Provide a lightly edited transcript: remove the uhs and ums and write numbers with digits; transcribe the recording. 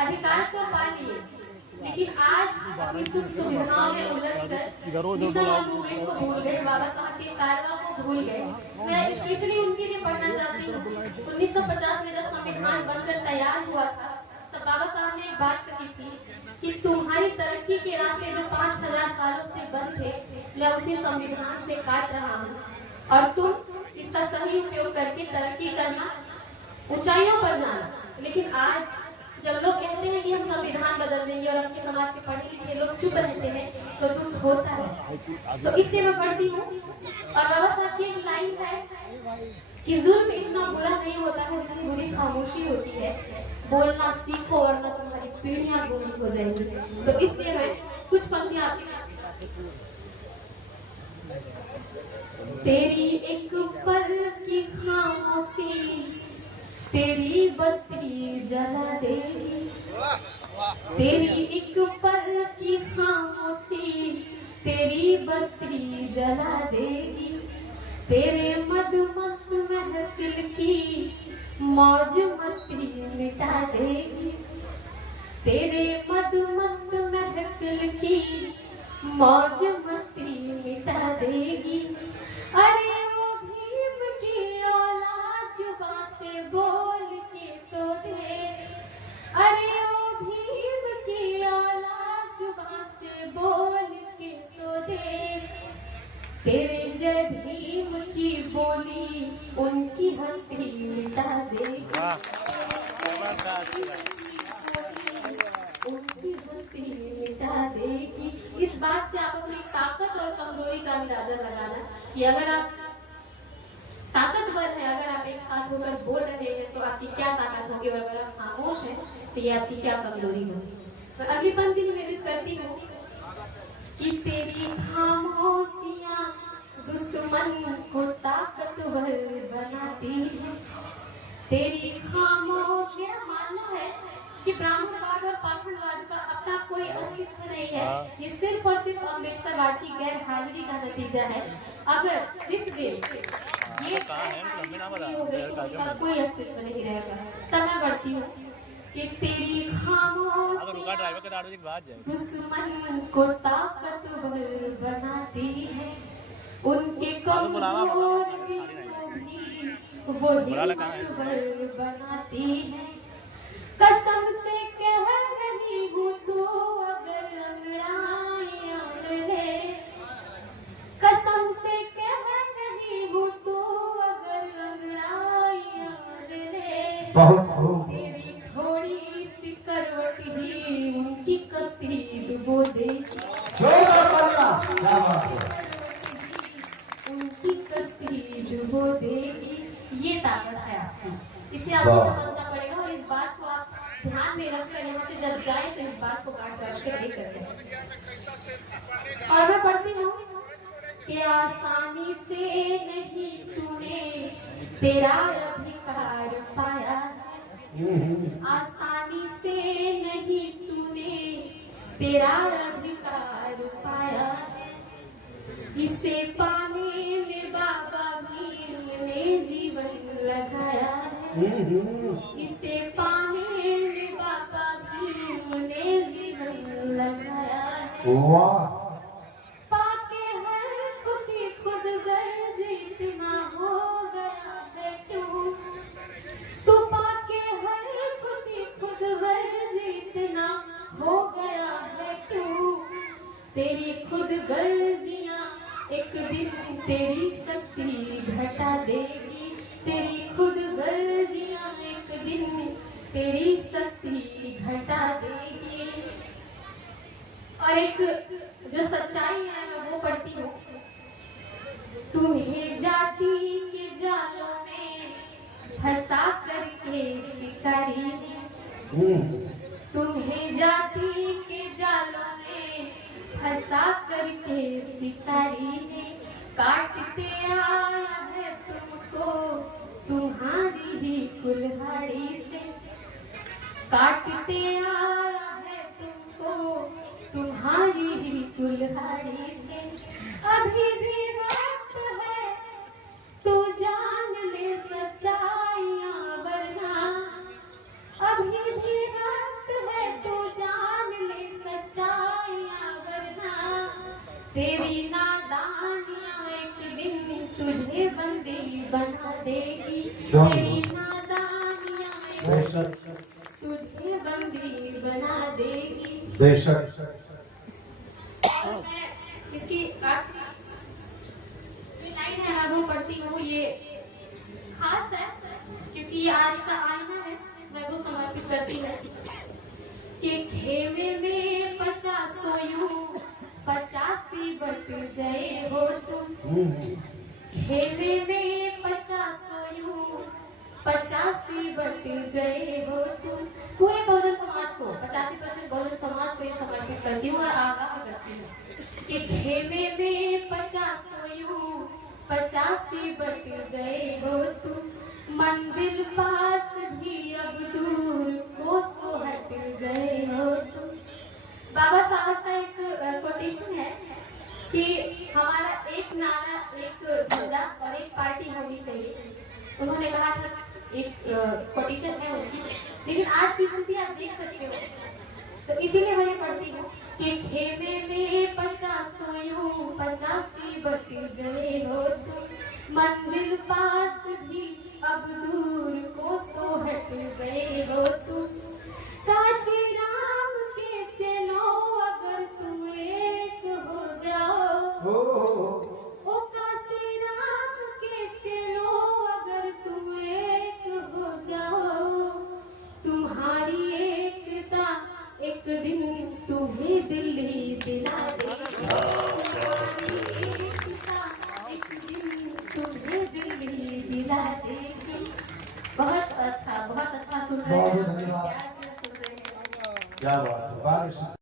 अधिकार तो पा लिए, लेकिन आज अपनी सुख सुविधाओं में उलझकर मिशन मूवमेंट को भूल गए, बाबा साहब के कारवा को भूल गए। मैं स्पेशली उनके लिए पढ़ना चाहती हूँ। 1950 में जब संविधान बनकर तैयार हुआ था, तब बाबा साहब ने एक बात कही थी कि तुम्हारी तरक्की के रास्ते जो 5000 सालों से बंद थे, मैं उसे संविधान से काट रहा हूँ, और तुम इसका सही उपयोग करके तरक्की करना, ऊंचाइयों पर जाना। लेकिन आज जब लोग कहते हैं कि हम संविधान बदल देंगे और अपने समाज के पढ़े लिखे लोग चुप रहते हैं, तो दुख होता है। तो इसलिए मैं पढ़ती हूँ। और बाबा साहब की एक लाइन है कि जुल्म इतना बुरा नहीं होता है जितनी बुरी खामोशी होती है, बोलना सीखो वरना तुम्हारी पीढ़ियां गूंगी हो जाएंगी। तो इसलिए मैं कुछ पंक्तियां आपके तेरी एक पल की खामोशी तेरी बस्ती जला देगी, तेरी एक पल की खामोशी तेरी बस्ती जला देगी, तेरे मद मस्त महफिल की मौज मस्ती मिटा देगी, तेरे मद मस्त महफिल की मौज मस्ती मिटा देगी। अरे वो भीम की औलाद जुबां से बोल के तो दे, अरे वो भीम की औलाद जुबां से बोल के तो दे, तेरे जय भीम की बोली उनकी हस्ती मिटा देगी, उनकी हस्ती मिटा देगी। इस बात से आप अपनी ताकत और कमजोरी का अंदाजा लगाना कि अगर आप ताकतवर है, अगर आप एक साथ होकर बोल रहे हैं तो आपकी क्या ताकत होगी, और अगर आप खामोश हैं तो ये आपकी क्या कमजोरी होगी। तो अगली पंक्ति निवेदित करती हूँ कि तेरी खामोशियां दुश्मन को ताकतवर बनाती है, तेरी खामोशियां। मानना है कि ब्राह्मणवाद और पाखंडवाद का अपना कोई अस्तित्व नहीं है, ये सिर्फ और सिर्फ अम्बेडकरवाद की गैर हाजिरी का नतीजा है। अगर जिस दिन ये हो गई तो उनका कोई अस्तित्व नहीं रहेगा। तब मैं बढ़ती हूँ कि तेरी खामोशियां दुश्मन को ताकतवर बनाती है, उनके कमजोर दिल को भी वो हिम्मतवर बनाती है। कसम से कह रही हूँ तू अगर अंगड़ाई अड़ ले, कसम से कह रही हूँ तू अगर अंगड़ाई अड़ ले, तेरी थोड़ी सी करवट ही उनकी कश्ती डुबो देगी, उनकी कश्ती डुबो देगी। ये ताकत है आपकी, इसे आपको समझना पड़ेगा। और इस बात को आप ध्यान में रखकर यहाँ से जब जाए तो इस बात को काट काट कर नहीं करते। और मैं पढ़ती हूँ कि आसानी से नहीं तूने तेरा अधिकार पाया, आसानी से नहीं तूने तेरा अधिकार पाया, इसे पाने में बाबा भीम ने जीवन लगाया, इसे पाने में बाबा भीम ने जीवन लगाया। पाके हर खुशी खुद गर्ज इतना हो गया है तू, तू पाके हर खुशी खुद गर्ज इतना हो गया है तू, तेरी खुद गर्जियां एक दिन तेरी शक्ति घटा देगी, तेरी खुद गर्जियां एक दिन तेरी शक्ति घटा देगी। और एक जो सच्चाई है मैं वो पढ़ती हूँ, तुम्हें जाति के जालों में फंसा करके शिकारी, तुम्हें जाति के जालों में फंसा करके शिकारी ने काटते आया है तुमको तुम्हारी ही कुल्हाड़ी से, काटते आया है तुमको तुम्हारी ही कुल्हाड़ी से। अभी भी वक्त है तू जान ले सच्चाइयां वरना, अभी भी वक्त है बना देगी, तेरी नादानियां बेशक तुझे बंदी बना देगी। बेशक। मैं इसकी आखिरी लाइन है मैं वो पढ़ती हूँ। ये खास है क्योंकि ये आज का आईना है, मैं वो समर्पित करती हूँ कि खेमे में 50 यूं 85 बट गए हो तुम, खेमे में 50 यूं 85 बट गए हो तुम। पूरे बहुजन समाज को 85% बहुजन समाज को ये समर्पित करती हूँ और आगाह करती हूँ कि खेमे में 50 यूं 85 बट गए हो तुम, मंजिल पास भी अब दूर कोसों हट गए हो तुम। बाबा साहब का एक कोटेशन है कि हमारा एक नारा, एक झंडा और एक पार्टी होनी चाहिए। उन्होंने कहा था, एक कोटेशन है उनकी, लेकिन आज की स्थिति आप देख सकते हो, तो इसीलिए मैं ये पढ़ती हूँ कि खेमे में 50 यूं 85 बट गए हो तुम, मंजिल पास भी अब दूर कोसों हट गए हो तुम। काशी राम के चलो अगर तुम एक हो जाओ, ओ काशी राम के चलो अगर तुम एक हो जाओ, तुम्हारी एकता एक दिन तुम्हें दिल्ली दिला देगी, तुम्हारी एकता एक दिन तुम्हें दिल्ली दिला देगी। बहुत अच्छा सुन रहे हैं, प्यार से सुन रहे हैं। क्या बात है।